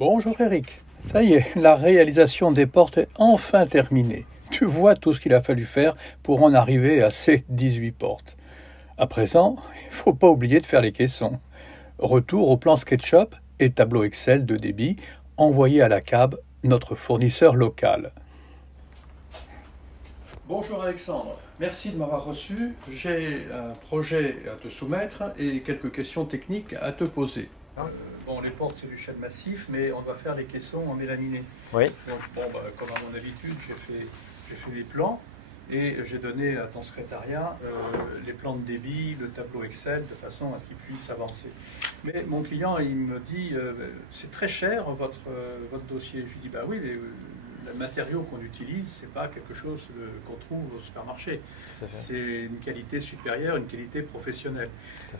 Bonjour Eric, ça y est, la réalisation des portes est enfin terminée. Tu vois tout ce qu'il a fallu faire pour en arriver à ces 18 portes. À présent, il ne faut pas oublier de faire les caissons. Retour au plan SketchUp et tableau Excel de débit envoyé à la CAB, notre fournisseur local. Bonjour Alexandre, merci de m'avoir reçu. J'ai un projet à te soumettre et quelques questions techniques à te poser. Bon, les portes c'est du chêne massif, mais on va faire les caissons en mélaminé. Oui. Donc, bon, comme à mon habitude, j'ai fait les plans et j'ai donné à ton secrétariat les plans de débit, le tableau Excel, de façon à ce qu'il puisse avancer. Mais mon client, il me dit, c'est très cher votre dossier. Je lui dis, bah oui, le matériau qu'on utilise, c'est pas quelque chose qu'on trouve au supermarché. C'est une qualité supérieure, une qualité professionnelle.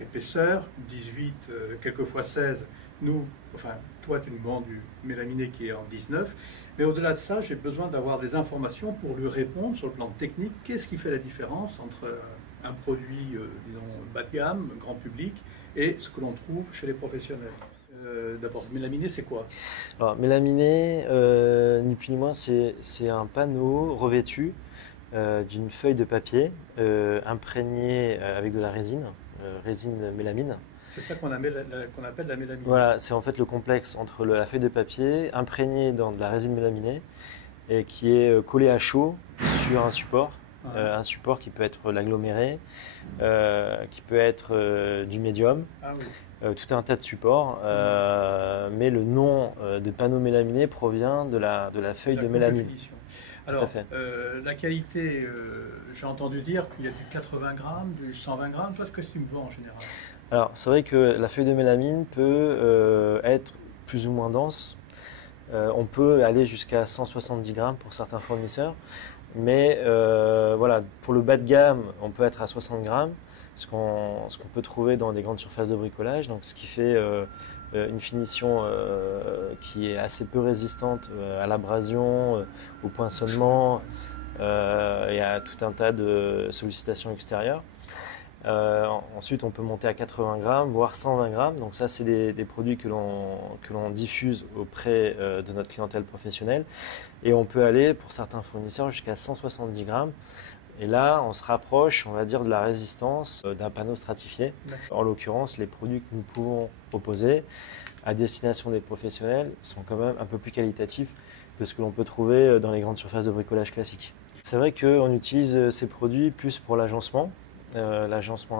Épaisseur, 18, quelquefois 16. Nous, enfin, toi, tu nous vends du mélaminé qui est en 19. Mais au-delà de ça, j'ai besoin d'avoir des informations pour lui répondre sur le plan technique. Qu'est-ce qui fait la différence entre un produit, disons, bas de gamme, grand public, et ce que l'on trouve chez les professionnels? D'abord, mélaminé, c'est quoi? Alors, mélaminé, ni plus ni moins, c'est un panneau revêtu d'une feuille de papier imprégnée avec de la résine, résine mélamine. C'est ça qu'on appelle la mélamine. Voilà, c'est en fait le complexe entre la feuille de papier imprégnée dans de la résine mélaminée et qui est collée à chaud sur un support. Un support qui peut être l'aggloméré, qui peut être du médium. Ah oui. Tout un tas de supports, mais le nom de panneau mélaminé provient de la feuille de mélamine. Alors, la qualité, j'ai entendu dire qu'il y a du 80 grammes, du 120 grammes. Toi, qu'est-ce que tu me vends en général? Alors, c'est vrai que la feuille de mélamine peut être plus ou moins dense. On peut aller jusqu'à 170 grammes pour certains fournisseurs, mais voilà, pour le bas de gamme, on peut être à 60 grammes. Ce qu'on peut trouver dans des grandes surfaces de bricolage, donc ce qui fait une finition qui est assez peu résistante à l'abrasion, au poinçonnement et à tout un tas de sollicitations extérieures. Ensuite, on peut monter à 80 grammes, voire 120 grammes. Donc ça, c'est des produits que l'on diffuse auprès de notre clientèle professionnelle. Et on peut aller, pour certains fournisseurs, jusqu'à 170 grammes. Et là, on se rapproche, on va dire, de la résistance d'un panneau stratifié. En l'occurrence, les produits que nous pouvons proposer à destination des professionnels sont quand même un peu plus qualitatifs que ce que l'on peut trouver dans les grandes surfaces de bricolage classiques. C'est vrai qu'on utilise ces produits plus pour l'agencement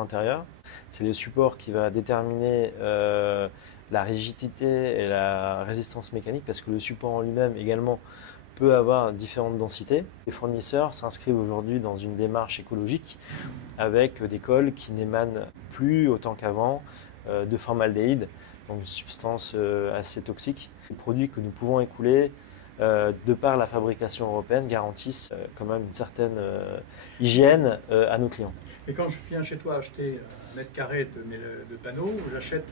intérieur. C'est le support qui va déterminer la rigidité et la résistance mécanique, parce que le support en lui-même également peut avoir différentes densités. Les fournisseurs s'inscrivent aujourd'hui dans une démarche écologique avec des cols qui n'émanent plus autant qu'avant de formaldéhyde, donc une substance assez toxique. Les produits que nous pouvons écouler, de par la fabrication européenne, garantissent quand même une certaine hygiène à nos clients. Et quand je viens chez toi acheter 1 mètre carré de panneaux, j'achète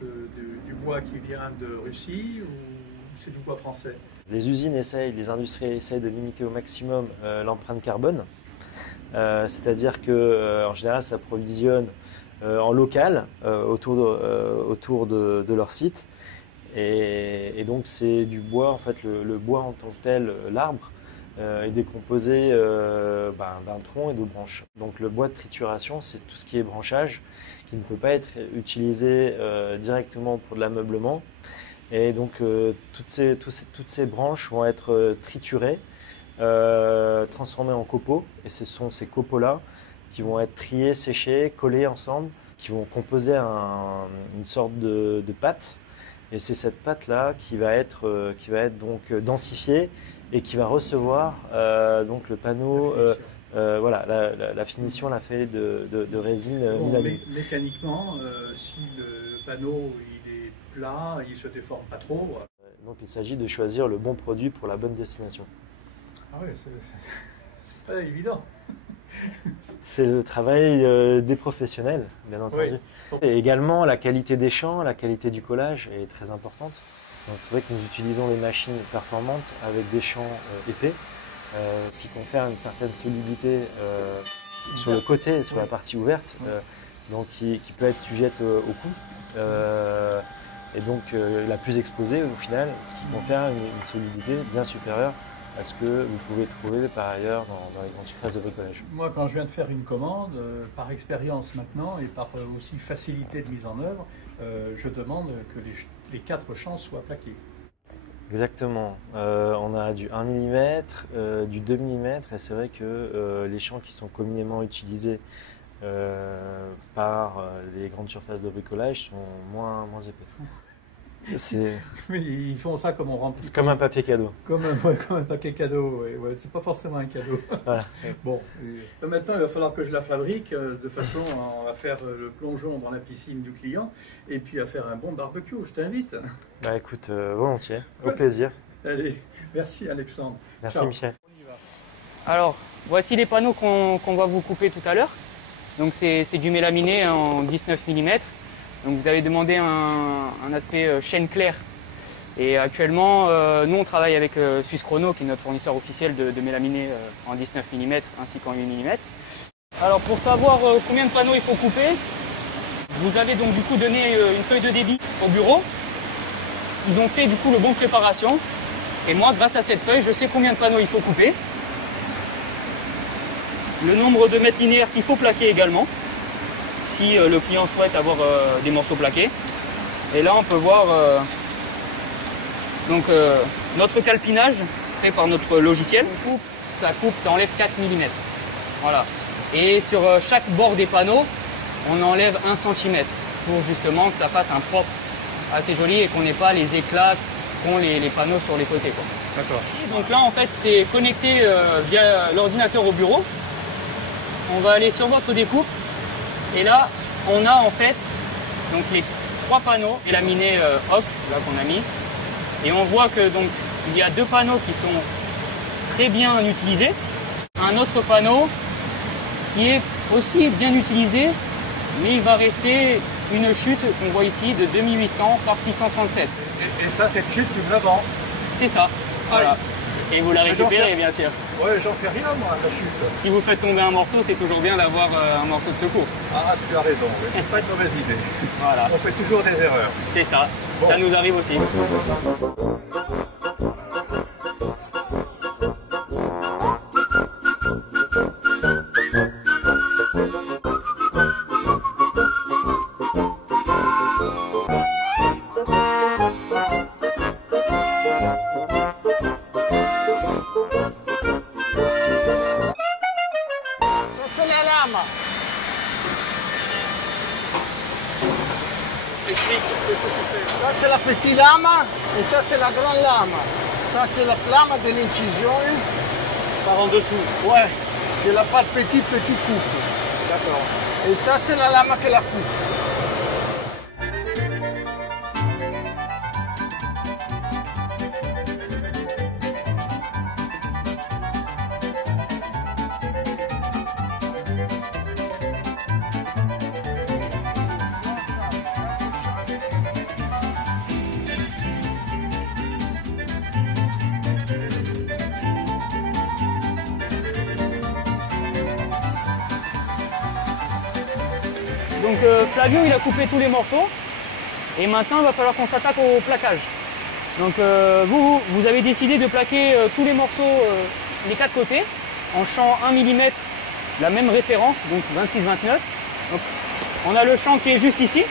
du bois qui vient de Russie ou c'est du bois français? Les usines les industriels essayent de limiter au maximum l'empreinte carbone. C'est-à-dire qu'en général, ça s'approvisionne en local autour de leur site. Et donc, c'est du bois, en fait, le bois en tant que tel, l'arbre, est décomposé d'un tronc et de branches. Donc, le bois de trituration, c'est tout ce qui est branchage, qui ne peut pas être utilisé directement pour de l'ameublement. Et donc, toutes ces branches vont être triturées, transformées en copeaux. Et ce sont ces copeaux-là qui vont être triés, séchés, collés ensemble, qui vont composer une sorte de pâte. Et c'est cette pâte-là qui va être donc densifiée et qui va recevoir donc le panneau, la finition, la feuille de résine mélamine. Mécaniquement, si le panneau il est plat, il ne se déforme pas trop. Donc il s'agit de choisir le bon produit pour la bonne destination. Ah oui, c'est pas évident. C'est le travail des professionnels, bien entendu. Oui. Et également, la qualité des champs, la qualité du collage est très importante. Donc c'est vrai que nous utilisons des machines performantes avec des champs épais, ce qui confère une certaine solidité sur le côté, sur la partie ouverte, donc qui peut être sujette au coup. et donc la plus exposée au final, ce qui confère une solidité bien supérieure à ce que vous pouvez trouver par ailleurs dans les grandes surfaces de bricolage. Moi, quand je viens de faire une commande, par expérience maintenant et par aussi facilité de mise en œuvre, je demande que les 4 champs soient plaqués. Exactement. On a du 1 mm, du 2 mm, et c'est vrai que les champs qui sont communément utilisés par les grandes surfaces de bricolage sont moins épais. Mais ils font ça comme on remplit. C'est comme un papier cadeau. Comme un paquet cadeau, ouais. C'est pas forcément un cadeau. Voilà. Bon, maintenant il va falloir que je la fabrique de façon à faire le plongeon dans la piscine du client et puis à faire un bon barbecue. Je t'invite. Bah écoute, volontiers, au plaisir. Allez, merci Alexandre. Merci Ciao. Michel. Alors, voici les panneaux qu'on va vous couper tout à l'heure. Donc c'est du mélaminé en 19 mm. Donc vous avez demandé un aspect chaîne claire. Et actuellement, nous on travaille avec Suisse Chrono, qui est notre fournisseur officiel de mélaminé en 19 mm ainsi qu'en 8 mm. Alors pour savoir combien de panneaux il faut couper, vous avez donc du coup donné une feuille de débit au bureau. Ils ont fait du coup le bon préparation. Et moi, grâce à cette feuille, je sais combien de panneaux il faut couper. Le nombre de mètres linéaires qu'il faut plaquer également, si le client souhaite avoir des morceaux plaqués. Et là, on peut voir notre calpinage fait par notre logiciel. Ça enlève 4 mm. Voilà. Et sur chaque bord des panneaux, on enlève 1 cm pour justement que ça fasse un propre assez joli et qu'on n'ait pas les éclats qu'ont les panneaux sur les côtés. D'accord. Donc là, en fait, c'est connecté via l'ordinateur au bureau. On va aller sur votre découpe et là, on a en fait donc les 3 panneaux élaminés OC là qu'on a mis. Et on voit que donc il y a 2 panneaux qui sont très bien utilisés. Un autre panneau qui est aussi bien utilisé, mais il va rester une chute qu'on voit ici de 2800 par 637. Et ça, cette chute, tu me la vends? C'est ça, voilà. Et vous la récupérez bien sûr. Ouais, j'en fais rien moi, la chute. Si vous faites tomber un morceau, c'est toujours bien d'avoir un morceau de secours. Ah, tu as raison, c'est pas une mauvaise idée. Voilà. On fait toujours des erreurs. C'est ça, Bon. Ça nous arrive aussi. Ça c'est la petite lame et ça c'est la grande lame. Ça c'est la lame de l'incision. Par en dessous. Ouais, je la fais petit coupe. D'accord. Et ça c'est la lame qui la coupe. Donc Flavio il a coupé tous les morceaux et maintenant il va falloir qu'on s'attaque au plaquage. Donc vous avez décidé de plaquer tous les morceaux les 4 côtés en champ 1 mm, la même référence, donc 26-29. Donc on a le champ qui est juste ici.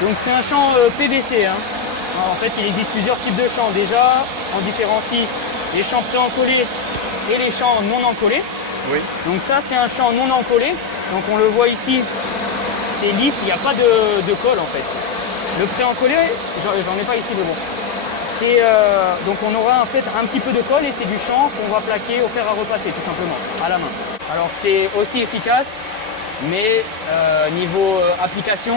Donc c'est un champ PVC. Hein. Alors, en fait il existe plusieurs types de champs. Déjà on différencie les champs pré-encollés et les champs non encollés. Oui. Donc ça c'est un champ non encollé, donc on le voit ici, c'est lisse, il n'y a pas de colle en fait. Le pré-encollé, j'en ai pas ici mais bon. Donc on aura en fait un petit peu de colle et c'est du champ qu'on va plaquer au fer à repasser tout simplement, à la main. Alors c'est aussi efficace, mais niveau application,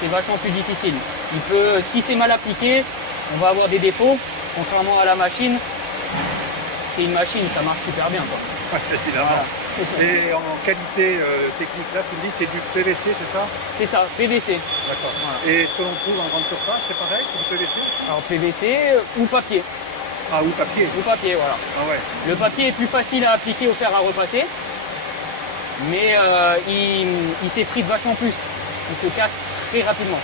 c'est vachement plus difficile. Si c'est mal appliqué, on va avoir des défauts, contrairement à la machine. C'est une machine, ça marche super bien quoi. Évidemment. Et en qualité technique, là, tu me dis c'est du PVC, c'est ça? C'est ça, PVC. D'accord. Voilà. Et ce que l'on trouve en grande surface, c'est pareil, c'est du PVC? Alors PVC ou papier. Ah, ou papier. Ou papier, voilà. Ah ouais. Le papier est plus facile à appliquer au fer à repasser, mais il s'effrite vachement plus. Il se casse très rapidement.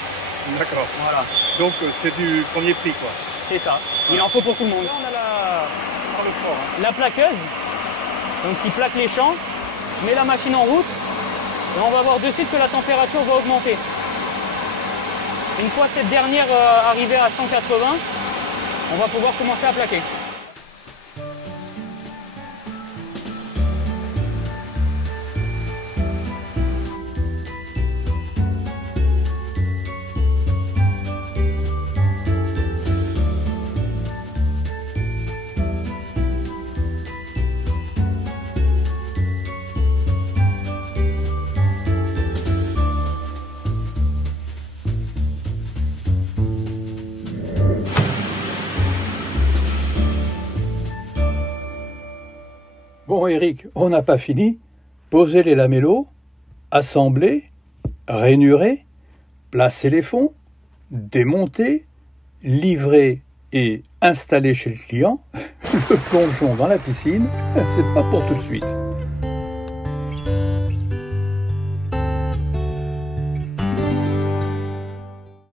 D'accord. Voilà, Donc c'est du premier prix quoi. c'est ça. Il en faut pour tout le monde. Là, on a la plaqueuse, donc qui plaque les champs, met la machine en route, et on va voir de suite que la température va augmenter. Une fois cette dernière arrivée à 180, on va pouvoir commencer à plaquer. Bon Eric, on n'a pas fini. Poser les lamellos, assembler, rainurer, placer les fonds, démonter, livrer et installer chez le client, le plongeon dans la piscine, c'est pas pour tout de suite.